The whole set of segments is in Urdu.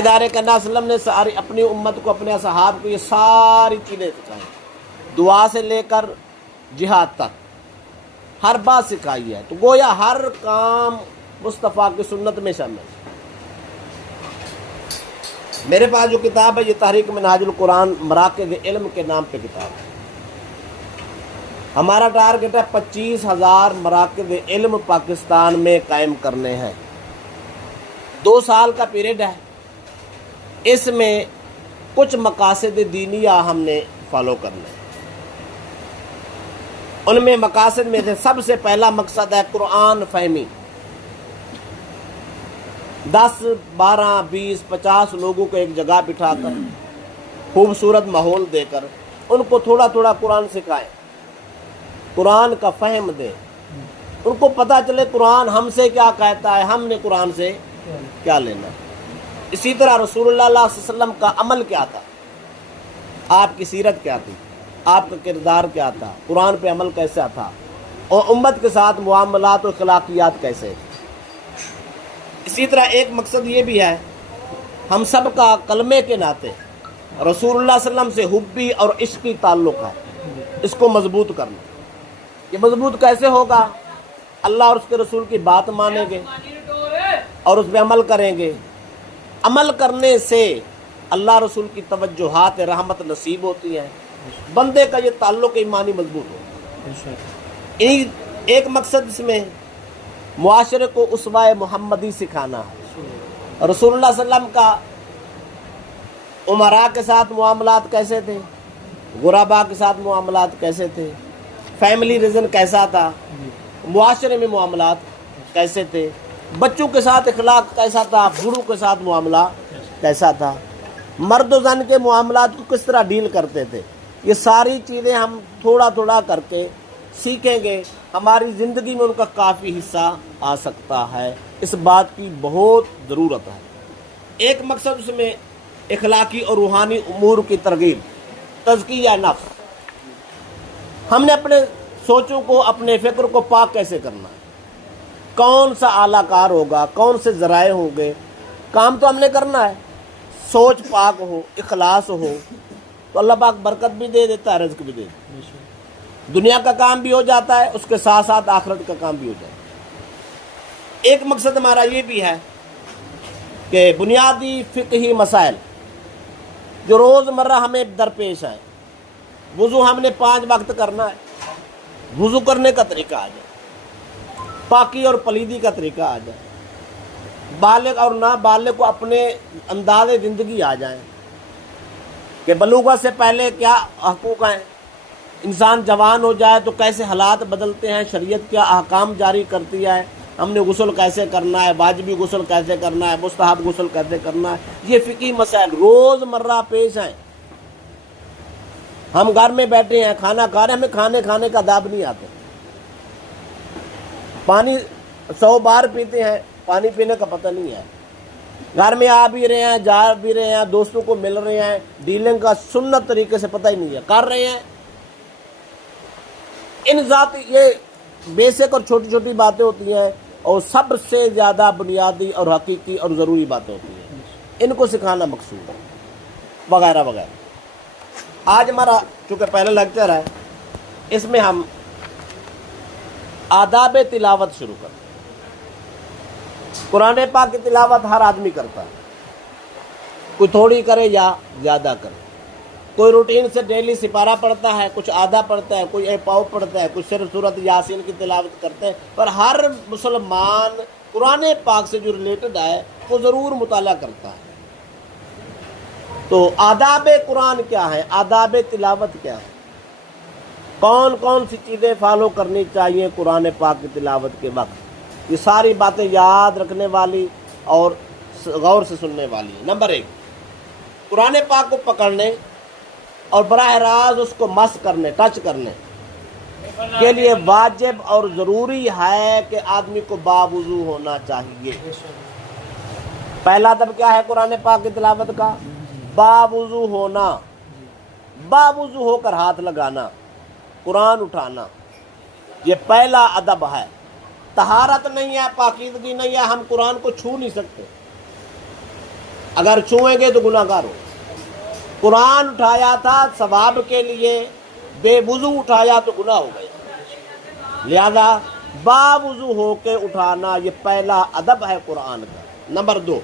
ادارے کرنا وسلم نے ساری اپنی امت کو، اپنے اصحاب کو یہ ساری چیزیں سکھائی، دعا سے لے کر جہاد تک ہر بات سکھائی ہے۔ تو گویا ہر کام مصطفیٰ کی سنت میں شامل ہے۔ میرے پاس جو کتاب ہے یہ تحریک منہاج القرآن مراکز علم کے نام پہ کتاب ہے۔ ہمارا ٹارگٹ ہے 25,000 مراکز علم پاکستان میں قائم کرنے ہیں۔ 2 سال کا پیریڈ ہے۔ اس میں کچھ مقاصد دینیہ ہم نے فالو کرنے ہیں۔ ان میں مقاصد میں سے سب سے پہلا مقصد ہے قرآن فہمی۔ 10 12 20 50 لوگوں کو ایک جگہ بٹھا کر خوبصورت ماحول دے کر ان کو تھوڑا تھوڑا قرآن سکھائیں، قرآن کا فہم دیں، ان کو پتہ چلے قرآن ہم سے کیا کہتا ہے، ہم نے قرآن سے کیا لینا ہے۔ اسی طرح رسول اللہ صلی اللہ علیہ وسلم کا عمل کیا تھا، آپ کی سیرت کیا تھی، آپ کا کردار کیا تھا، قرآن پہ عمل کیسا تھا، اور امت کے ساتھ معاملات و اخلاقیات کیسے۔ اسی طرح ایک مقصد یہ بھی ہے، ہم سب کا کلمے کے ناطے رسول اللہ صلی اللہ علیہ وسلم سے حبی اور عشقی تعلق ہے، اس کو مضبوط کرنا۔ یہ مضبوط کیسے ہوگا؟ اللہ اور اس کے رسول کی بات مانیں گے اور اس پہ عمل کریں گے۔ عمل کرنے سے اللہ رسول کی توجہات رحمت نصیب ہوتی ہیں، بندے کا یہ تعلق ایمانی مضبوط ہوتا ہے۔ ایک مقصد اس میں معاشرے کو اسوہ محمدی سکھانا ہے۔ رسول اللہ صلی اللہ علیہ وسلم کا امراء کے ساتھ معاملات کیسے تھے، غرباء کے ساتھ معاملات کیسے تھے، فیملی ریزن کیسا تھا، معاشرے میں معاملات کیسے تھے، بچوں کے ساتھ اخلاق کیسا تھا، بوڑھوں کے ساتھ معاملہ کیسا تھا، مرد و زن کے معاملات کو کس طرح ڈیل کرتے تھے۔ یہ ساری چیزیں ہم تھوڑا تھوڑا کر کے سیکھیں گے، ہماری زندگی میں ان کا کافی حصہ آ سکتا ہے۔ اس بات کی بہت ضرورت ہے۔ ایک مقصد اس میں اخلاقی اور روحانی امور کی ترغیب، تزکیہ نفس۔ ہم نے اپنے سوچوں کو، اپنے فکر کو پاک کیسے کرنا ہے، کون سا اعلیٰ کار ہوگا، کون سے ذرائع ہوں گے، کام تو ہم نے کرنا ہے۔ سوچ پاک ہو، اخلاص ہو تو اللہ پاک برکت بھی دے دیتا ہے، رزق بھی دے دیتا ہے۔ دنیا کا کام بھی ہو جاتا ہے، اس کے ساتھ ساتھ آخرت کا کام بھی ہو جاتا ہے۔ ایک مقصد ہمارا یہ بھی ہے کہ بنیادی فقہی مسائل جو روز مرہ ہمیں درپیش ہیں، وضو ہم نے 5 وقت کرنا ہے، وضو کرنے کا طریقہ آ جائے، پاکی اور پلیدی کا طریقہ آ جائے، بالغ اور نابالغ کو اپنے انداز زندگی آ جائیں کہ بلوغت سے پہلے کیا حقوق ہیں، انسان جوان ہو جائے تو کیسے حالات بدلتے ہیں، شریعت کیا احکام جاری کرتی ہے، ہم نے غسل کیسے کرنا ہے، واجبی غسل کیسے کرنا ہے، مستحب غسل کیسے کرنا ہے۔ یہ فقہی مسائل روز مرہ پیش ہیں۔ ہم گھر میں بیٹھے ہیں، کھانا کھا رہے ہیں، ہمیں کھانے کا آداب نہیں آتے، پانی 100 بار پیتے ہیں، پانی پینے کا پتہ نہیں ہے، گھر میں آ بھی رہے ہیں، جا بھی رہے ہیں، دوستوں کو مل رہے ہیں، ڈیلنگ کا سنت طریقے سے پتہ ہی نہیں ہے، کر رہے ہیں۔ ان ذاتی یہ بیسک اور چھوٹی چھوٹی باتیں ہوتی ہیں، اور سب سے زیادہ بنیادی اور حقیقی اور ضروری باتیں ہوتی ہیں، ان کو سکھانا مقصود ہے، وغیرہ وغیرہ۔ آج ہمارا چونکہ پہلا لیکچر ہے، اس میں ہم آداب تلاوت شروع کرتے ہیں۔ قرآن پاک کی تلاوت ہر آدمی کرتا ہے، کوئی تھوڑی کرے یا زیادہ کرے، کوئی روٹین سے ڈیلی سپارہ پڑھتا ہے، کچھ آدھا پڑھتا ہے، کوئی پاؤ پڑھتا ہے، کچھ صرف سورۃ یاسین کی تلاوت کرتے ہیں، پر ہر مسلمان قرآن پاک سے جو ریلیٹڈ ہے وہ ضرور مطالعہ کرتا ہے۔ تو آداب قرآن کیا ہے، آداب تلاوت کیا ہے، کون کون سی چیزیں فالو کرنی چاہیے قرآن پاک کی تلاوت کے وقت، یہ ساری باتیں یاد رکھنے والی اور غور سے سننے والی ہیں۔ نمبر 1، قرآن پاک کو پکڑنے اور براہ راست اس کو مس کرنے، ٹچ کرنے کے لیے واجب اور ضروری ہے کہ آدمی کو باوضو ہونا چاہیے۔ پہلا ادب کیا ہے قرآن پاک کی تلاوت کا؟ باوضو ہونا، باوضو ہو کر ہاتھ لگانا، قرآن اٹھانا، یہ پہلا ادب ہے۔ طہارت نہیں ہے، پاکیزگی نہیں ہے، ہم قرآن کو چھو نہیں سکتے۔ اگر چھوئیں گے تو گناہ گار ہو. قرآن اٹھایا تھا ثواب کے لیے، بے وضو اٹھایا تو گناہ ہو گیا. لہذا باوضو ہو کے اٹھانا یہ پہلا ادب ہے قرآن کا. نمبر 2،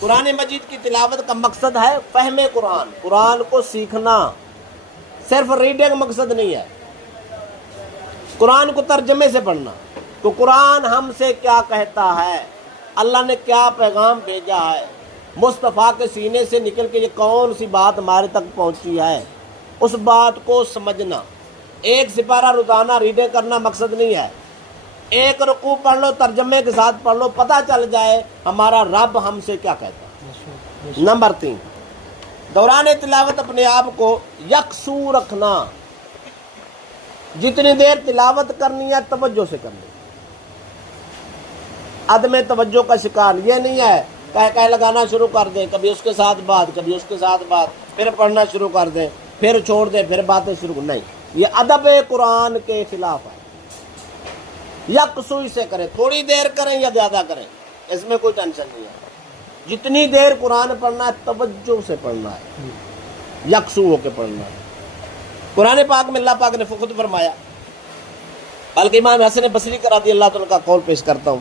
قرآن مجید کی تلاوت کا مقصد ہے فہم قرآن، قرآن کو سیکھنا، صرف ریڈنگ مقصد نہیں ہے. قرآن کو ترجمے سے پڑھنا، تو قرآن ہم سے کیا کہتا ہے، اللہ نے کیا پیغام بھیجا ہے، مصطفیٰ کے سینے سے نکل کے یہ کون سی بات ہمارے تک پہنچی ہے، اس بات کو سمجھنا. ایک سپارہ روزانہ ریڈنگ کرنا مقصد نہیں ہے. ایک رکوع پڑھ لو، ترجمے کے ساتھ پڑھ لو، پتہ چل جائے ہمارا رب ہم سے کیا کہتا ہے. نمبر 3، دوران تلاوت اپنے آپ کو یکسو رکھنا. جتنی دیر تلاوت کرنی ہے توجہ سے کرنی ہے. عدم توجہ کا شکار یہ نہیں ہے کہہ لگانا شروع کر دیں، کبھی اس کے ساتھ بات، کبھی اس کے ساتھ بات، پھر پڑھنا شروع کر دیں، پھر چھوڑ دیں، پھر باتیں شروع نہیں. یہ ادب قرآن کے خلاف ہے. یکسوئی سے کریں، تھوڑی دیر کریں یا زیادہ کریں، اس میں کوئی ٹینشن نہیں ہے. جتنی دیر قرآن پڑھنا ہے توجہ سے پڑھنا ہے، یکسو ہو کے پڑھنا ہے. قرآن پاک میں اللہ پاک نے خود فرمایا، بلکہ امام حسن بصری رضی اللہ تعالیٰ کا قول پیش کرتا ہوں.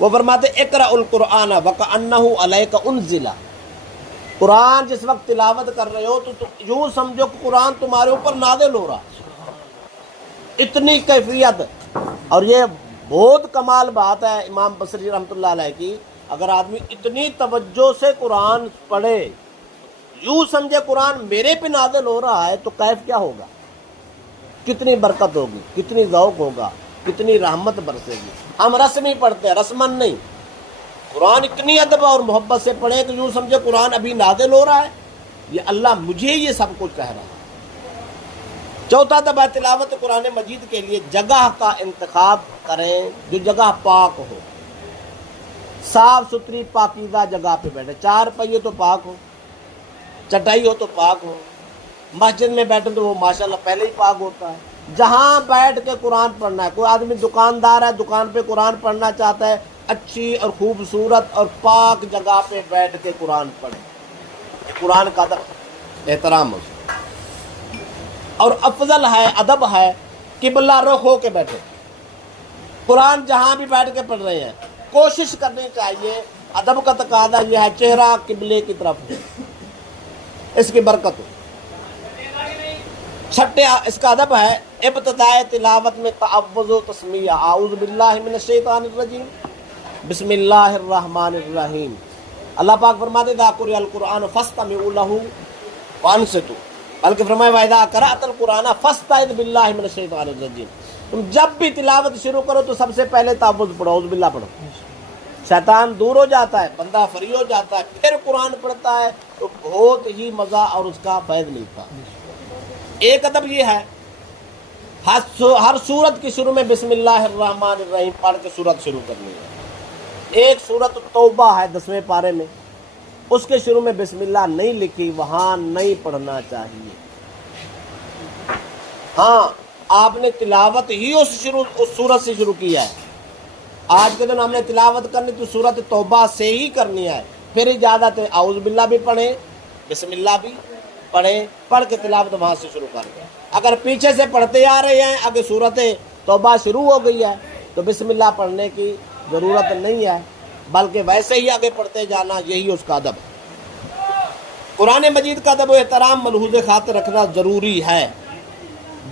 وہ فرماتے اقرأ القرآن وکأنہ علیک انزل. قرآن جس وقت تلاوت کر رہے ہو تو یوں سمجھو کہ قرآن تمہارے اوپر نازل ہو رہا. اتنی کیفیت، اور یہ بہت کمال بات ہے امام بصری رحمۃ اللہ علیہ کی. اگر آدمی اتنی توجہ سے قرآن پڑھے، یوں سمجھے قرآن میرے پہ نازل ہو رہا ہے، تو کیف کیا ہوگا، کتنی برکت ہوگی، کتنی ذوق ہوگا، کتنی رحمت برسے گی. ہم رسمی پڑھتے ہیں، رسمن نہیں. قرآن اتنی ادب اور محبت سے پڑھیں کہ یوں سمجھے قرآن ابھی نازل ہو رہا ہے، یہ اللہ مجھے یہ سب کچھ کہہ رہا ہے. چوتھا دبا تلاوت قرآن مجید کے لیے جگہ کا انتخاب کریں جو جگہ پاک ہو، صاف ستھری پاکیزہ جگہ پہ بیٹھے. 4 پہیے تو پاک ہو، چٹائی ہو تو پاک ہو. مسجد میں بیٹھے تو وہ ماشاءاللہ پہلے ہی پاک ہوتا ہے. جہاں بیٹھ کے قرآن پڑھنا ہے، کوئی آدمی دکاندار ہے، دکان پہ قرآن پڑھنا چاہتا ہے، اچھی اور خوبصورت اور پاک جگہ پہ بیٹھ کے قرآن پڑھے. یہ قرآن کا ادب احترام ہو. اور افضل ہے، ادب ہے قبلہ رخ ہو کے بیٹھے. قرآن جہاں بھی بیٹھ کے پڑھ رہے ہیں کوشش کرنی چاہیے، ادب کا تقاضا یہ ہے چہرہ قبلے کی طرف ہو، اس کی برکت ہو. چھٹے اس کا ادب ہے ابتدائے تلاوت میں تعوذ و تسمیہ، اعوذ باللہ من الشیطان الرجیم، بسم اللہ الرحمن الرحیم. اللہ پاک فرماتے اذا قرئ القرآن فاستمعوا له وانصتوا، بلکہ فرمایا واذا قرأت القرآن فاستعذ باللہ من الشیطان الرجیم. تم جب بھی تلاوت شروع کرو تو سب سے پہلے تعوذ پڑھو، اعوذ باللہ پڑھو. شیطان دور ہو جاتا ہے، بندہ فری ہو جاتا ہے، پھر قرآن پڑھتا ہے تو بہت ہی مزہ اور اس کا فیض ملتا. ایک ادب یہ ہے ہر سورت کی شروع میں بسم اللہ الرحمن الرحیم پڑھ کے سورت شروع کرنی ہے. ایک سورت توبہ ہے 10ویں پارے میں، اس کے شروع میں بسم اللہ نہیں لکھی، وہاں نہیں پڑھنا چاہیے. ہاں آپ نے تلاوت ہی اس سورت سے شروع کیا ہے. آج کے دن ہم نے تلاوت کرنی تو سورت توبہ سے ہی کرنی ہے. پھر اجازت ہے اعوذ باللہ بھی پڑھیں، بسم اللہ بھی پڑھیں، پڑھ کے تلاوت وہاں سے شروع کر دیں. اگر پیچھے سے پڑھتے آ رہے ہیں، اگر سورت توبہ شروع ہو گئی ہے تو بسم اللہ پڑھنے کی ضرورت نہیں ہے، بلکہ ویسے ہی آگے پڑھتے جانا، یہی اس کا ادب ہے. قرآن مجید کا ادب و احترام ملحوظ خاطر رکھنا ضروری ہے.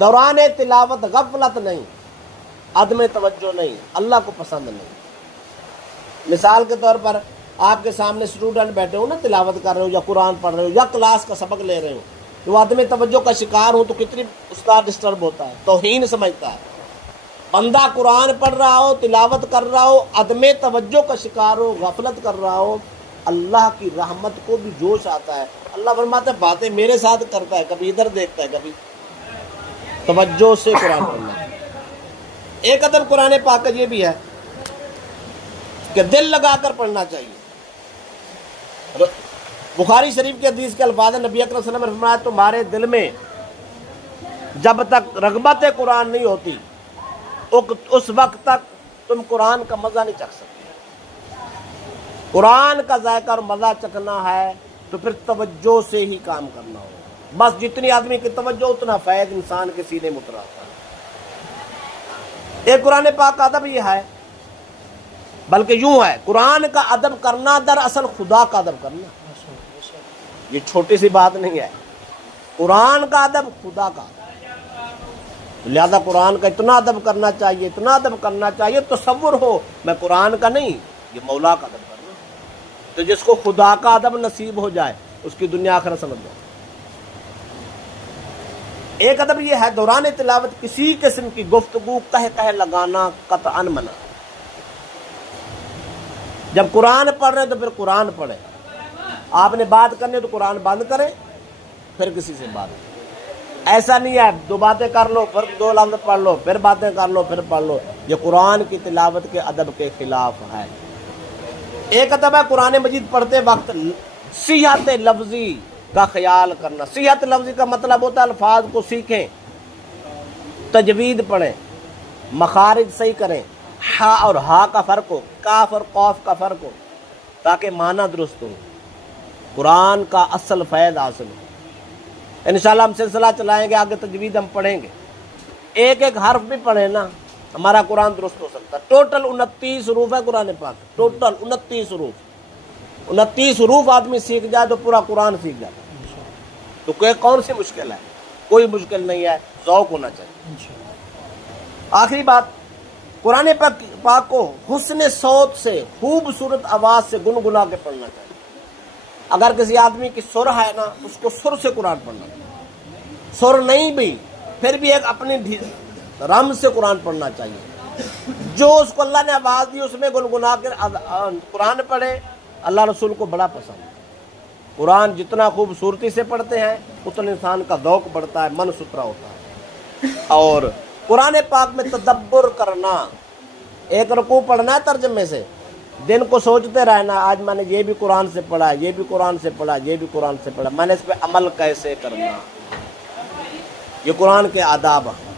دوران تلاوت غفلت نہیں، عدم توجہ نہیں، اللہ کو پسند نہیں. مثال کے طور پر آپ کے سامنے اسٹوڈنٹ بیٹھے ہو نا، تلاوت کر رہے ہو یا قرآن پڑھ رہے ہو یا کلاس کا سبق لے رہے ہو، تو عدم توجہ کا شکار ہو تو کتنی استاد ڈسٹرب ہوتا ہے، توہین سمجھتا ہے. بندہ قرآن پڑھ رہا ہو، تلاوت کر رہا ہو، عدم توجہ کا شکار ہو، غفلت کر رہا ہو، اللہ کی رحمت کو بھی جوش آتا ہے. اللہ فرماتا ہے باتیں میرے ساتھ کرتا ہے، کبھی ادھر دیکھتا ہے، کبھی توجہ سے قرآن پڑھنا. ایک ادب قرآن پاک کا یہ بھی ہے کہ دل لگا کر پڑھنا چاہیے. بخاری شریف کے حدیث کے الفاظ نبی اکرم صلی اللہ علیہ وسلم نے فرمایا تمہارے دل میں جب تک رغبت قرآن نہیں ہوتی اس وقت تک تم قرآن کا مزہ نہیں چکھ سکتے. قرآن کا ذائقہ اور مزہ چکھنا ہے تو پھر توجہ سے ہی کام کرنا ہوگا. بس جتنی آدمی کی توجہ اتنا فیض انسان کے سینے میں اتراتا ہے. ایک قرآن پاک کا ادب یہ ہے، بلکہ یوں ہے، قرآن کا ادب کرنا دراصل خدا کا ادب کرنا. یہ چھوٹی سی بات نہیں ہے. قرآن کا ادب خدا کا ادب، لہذا قرآن کا اتنا ادب کرنا چاہیے، اتنا ادب کرنا چاہیے، تصور ہو میں قرآن کا نہیں، یہ مولا کا ادب کرنا. تو جس کو خدا کا ادب نصیب ہو جائے اس کی دنیا آخرت سمجھ جائے. ایک ادب یہ ہے دوران تلاوت کسی قسم کی گفتگو کہہ لگانا قطعاً منع. جب قرآن پڑھ رہے تو پھر قرآن پڑھے. آپ نے بات کرنی ہے تو قرآن بند کریں پھر کسی سے بات. ایسا نہیں ہے دو باتیں کر لو پھر دو لفظ پڑھ لو پھر باتیں کر لو پھر پڑھ لو. یہ قرآن کی تلاوت کے ادب کے خلاف ہے. ایک ادب ہے قرآن مجید پڑھتے وقت صحت لفظی کا خیال کرنا. صحت لفظی کا مطلب ہوتا ہے الفاظ کو سیکھیں، تجوید پڑھیں، مخارج صحیح کریں، ہا اور ہا کا فرق ہو، کاف اور قاف کا فرق ہو، تاکہ معنی درست ہو، قرآن کا اصل فیض حاصل ہو. انشاءاللہ ہم سلسلہ چلائیں گے، آگے تجوید ہم پڑھیں گے. ایک ایک حرف بھی پڑھیں نا ہمارا قرآن درست ہو سکتا ہے. ٹوٹل 29 حروف ہے قرآن پاک، ٹوٹل 29 حروف. 29 حروف آدمی سیکھ جائے تو پورا قرآن سیکھ جائے. تو کون سی مشکل ہے؟ کوئی مشکل نہیں ہے، ذوق ہونا چاہیے. آخری بات، قرآن پاک کو حسن صوت سے، خوبصورت آواز سے گنگنا کے پڑھنا چاہیے. اگر کسی آدمی کی سر ہے نا اس کو سر سے قرآن پڑھنا چاہیے. سر نہیں بھی پھر بھی ایک اپنی رم سے قرآن پڑھنا چاہیے. جو اس کو اللہ نے آواز دی اس میں گنگنا کر قرآن پڑھے، اللہ رسول کو بڑا پسند ہے. قرآن جتنا خوبصورتی سے پڑھتے ہیں اتنا انسان کا ذوق بڑھتا ہے، من ستھرا ہوتا ہے. اور قرآن پاک میں تدبر کرنا، ایک رکوع پڑھنا ہے ترجمے سے، دن کو سوچتے رہنا آج میں نے یہ بھی قرآن سے پڑھا، یہ بھی قرآن سے پڑھا، یہ بھی قرآن سے پڑھا، میں نے اس پہ عمل کیسے کرنا. یہ قرآن کے آداب ہیں.